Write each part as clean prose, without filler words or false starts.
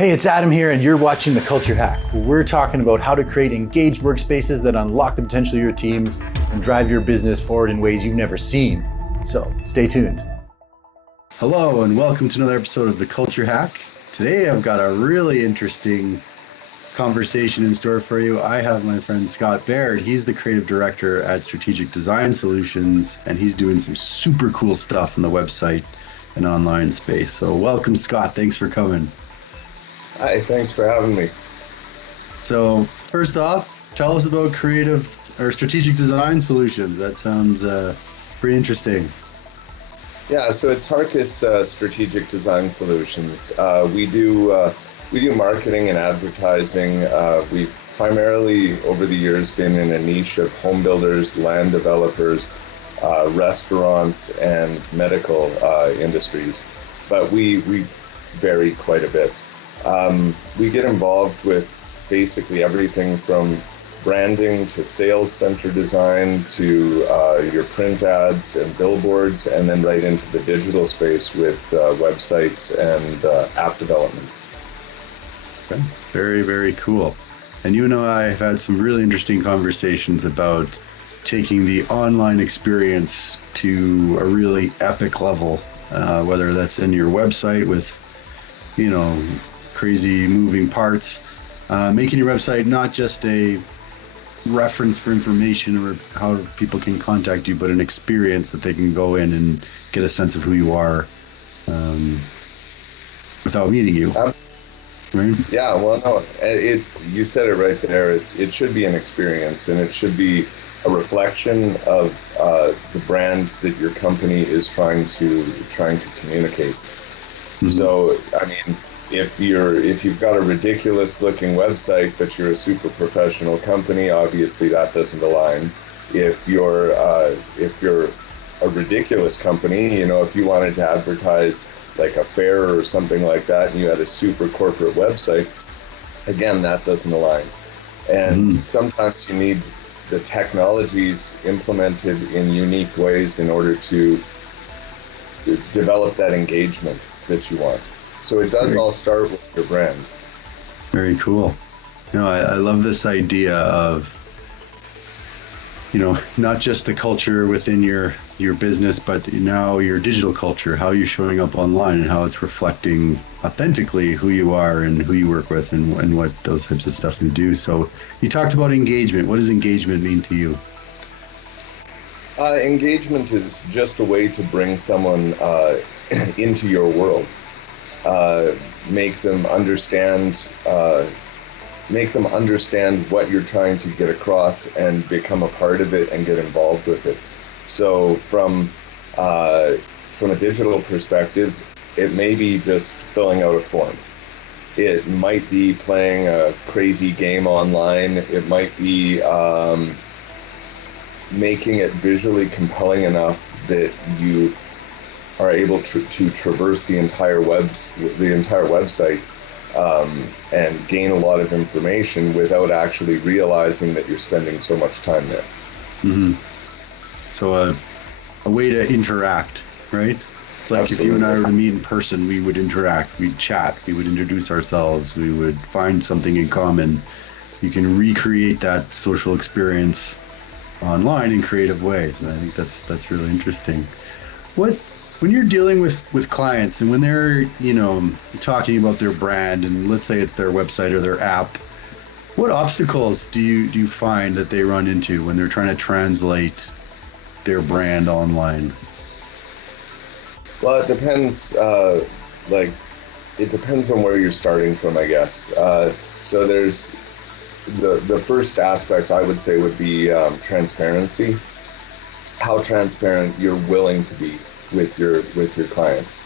Hey, it's Adam here, and you're watching The Culture Hack, where we're talking about how to create engaged workspaces that unlock the potential of your teams and drive your business forward in ways you've never seen. So stay tuned. Hello, and welcome to another episode of The Culture Hack. Today, I've got a really interesting conversation in store for you. I have my friend Scott Baird. He's the creative director at Strategic Design Solutions, and he's doing some super cool stuff in the website and online space. So welcome, Scott. Thanks for coming. Hi, thanks for having me. So first off, tell us about creative or Strategic Design Solutions. That sounds pretty interesting. Yeah, so it's Harkus Strategic Design Solutions. We do marketing and advertising. We've primarily over the years been in a niche of home builders, land developers, restaurants, and medical industries, but we vary quite a bit. We get involved with basically everything from branding to sales center design to your print ads and billboards, and then right into the digital space with websites and app development. Okay. Very, very cool. And you and I have had some really interesting conversations about taking the online experience to a really epic level, whether that's in your website with, crazy moving parts, making your website not just a reference for information or how people can contact you, but an experience that they can go in and get a sense of who you are without meeting you. Right? Yeah, well, no, you said it right there. It should be an experience, and it should be a reflection of the brand that your company is trying to communicate. Mm-hmm. So, I mean, if you've got a ridiculous looking website but you're a super professional company, obviously that doesn't align. If you're a ridiculous company, if you wanted to advertise like a fair or something like that and you had a super corporate website, again, that doesn't align. And sometimes you need the technologies implemented in unique ways in order to develop that engagement that you want. So it does all start with your brand. Very cool. I love this idea of, not just the culture within your business, but now your digital culture, how you're showing up online and how it's reflecting authentically who you are and who you work with and what those types of stuff you do. So you talked about engagement. What does engagement mean to you? Engagement is just a way to bring someone into your world. Make them understand what you're trying to get across and become a part of it and get involved with it. So from a digital perspective, it may be just filling out a form. It might be playing a crazy game online. It might be making it visually compelling enough that you are able to traverse the entire website and gain a lot of information without actually realizing that you're spending so much time there. Mm-hmm. So a way to interact, right? It's like Absolutely. If you and I were to meet in person, we would interact, we'd chat, we would introduce ourselves, we would find something in common. You can recreate that social experience online in creative ways, and I think that's really interesting. When you're dealing with clients and when they're, talking about their brand and let's say it's their website or their app, what obstacles do you find that they run into when they're trying to translate their brand online? Well, it depends. It depends on where you're starting from, I guess. So there's the first aspect I would say would be transparency. How transparent you're willing to be with your clients,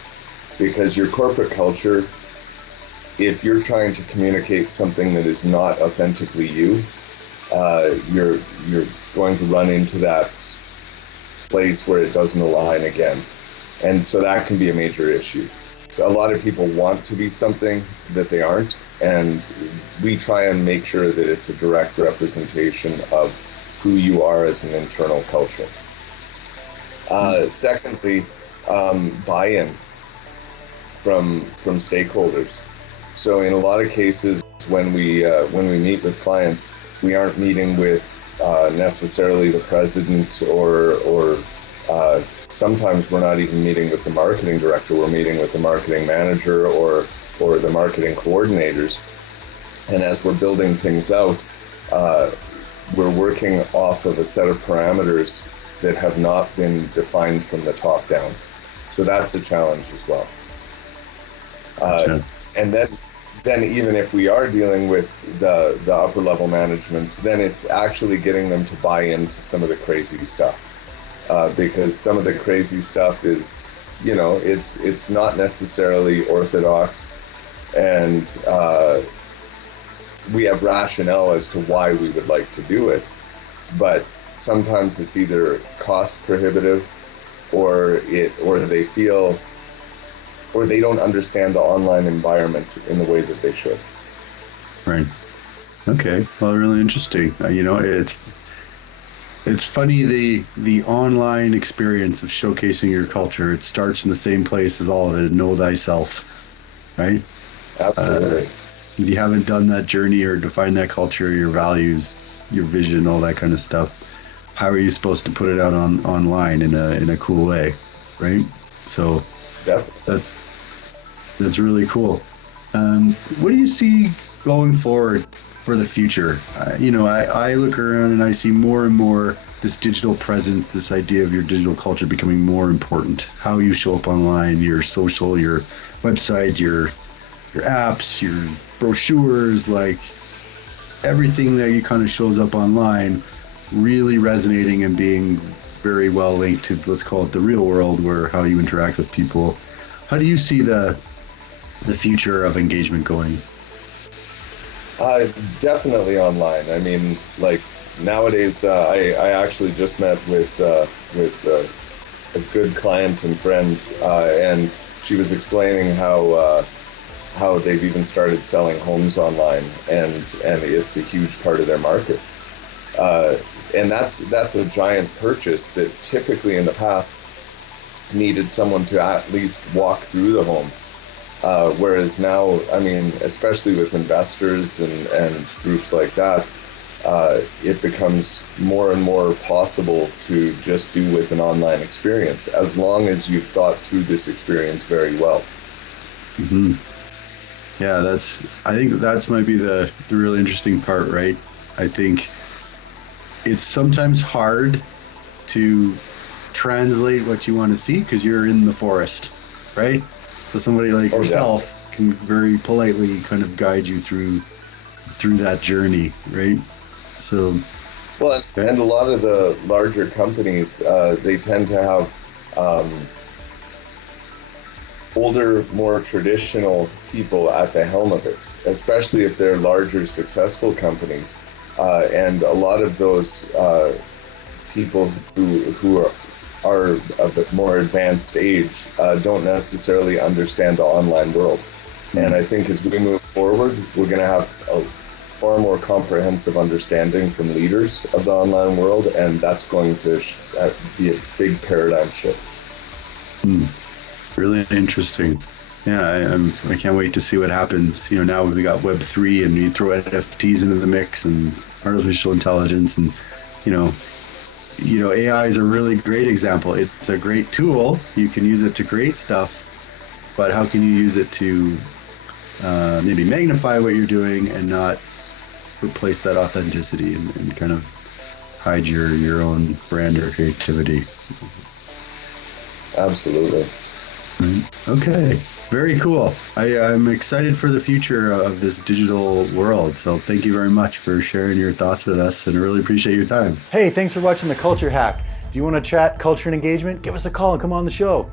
because your corporate culture, if you're trying to communicate something that is not authentically you, you're going to run into that place where it doesn't align again, and so that can be a major issue. So a lot of people want to be something that they aren't, and we try and make sure that it's a direct representation of who you are as an internal culture. Secondly, buy-in from stakeholders. So in a lot of cases, when we meet with clients, we aren't meeting with necessarily the president or sometimes we're not even meeting with the marketing director. We're meeting with the marketing manager or the marketing coordinators. And as we're building things out, we're working off of a set of parameters that have not been defined from the top down. So that's a challenge as well. Gotcha. And then even if we are dealing with the upper level management, then it's actually getting them to buy into some of the crazy stuff. Because some of the crazy stuff is, it's not necessarily orthodox, and we have rationale as to why we would like to do it, but sometimes it's either cost prohibitive or they feel or they don't understand the online environment in the way that they should. Right. Okay. Well, really interesting. It's funny, the online experience of showcasing your culture, it starts in the same place as all of it, know thyself, right? Absolutely. If you haven't done that journey or defined that culture, your values, your vision, all that kind of stuff, how are you supposed to put it out online in a cool way, right? So that's really cool. What do you see going forward for the future? I look around and I see more and more this digital presence, this idea of your digital culture becoming more important. How you show up online, your social, your website, your apps, your brochures, like everything that you kind of shows up online, really resonating and being very well linked to, let's call it the real world, where how you interact with people. How do you see the future of engagement going? Definitely online. I mean, like nowadays, I actually just met with a good client and friend, and she was explaining how they've even started selling homes online, and it's a huge part of their market. And that's a giant purchase that typically in the past needed someone to at least walk through the home. Whereas now, I mean, especially with investors and groups like that, it becomes more and more possible to just do with an online experience, as long as you've thought through this experience very well. Mm-hmm. Yeah, I think that's might be the really interesting part, right? I think it's sometimes hard to translate what you want to see because you're in the forest, right? So somebody like yourself can very politely kind of guide you through that journey, right? So, well, and a lot of the larger companies, they tend to have older, more traditional people at the helm of it, especially if they're larger, successful companies. And a lot of those people who are a bit more advanced age don't necessarily understand the online world. And I think as we move forward, we're going to have a far more comprehensive understanding from leaders of the online world, and that's going to be a big paradigm shift. Really interesting. Yeah, I can't wait to see what happens. Now we've got Web3 and you throw NFTs into the mix and artificial intelligence, and AI is a really great example. It's a great tool. You can use it to create stuff, but how can you use it to maybe magnify what you're doing and not replace that authenticity and kind of hide your own brand or creativity? Absolutely. Right. Okay. Very cool. I'm excited for the future of this digital world. So thank you very much for sharing your thoughts with us, and I really appreciate your time. Hey, thanks for watching The Culture Hack. Do you want to chat culture and engagement? Give us a call and come on the show.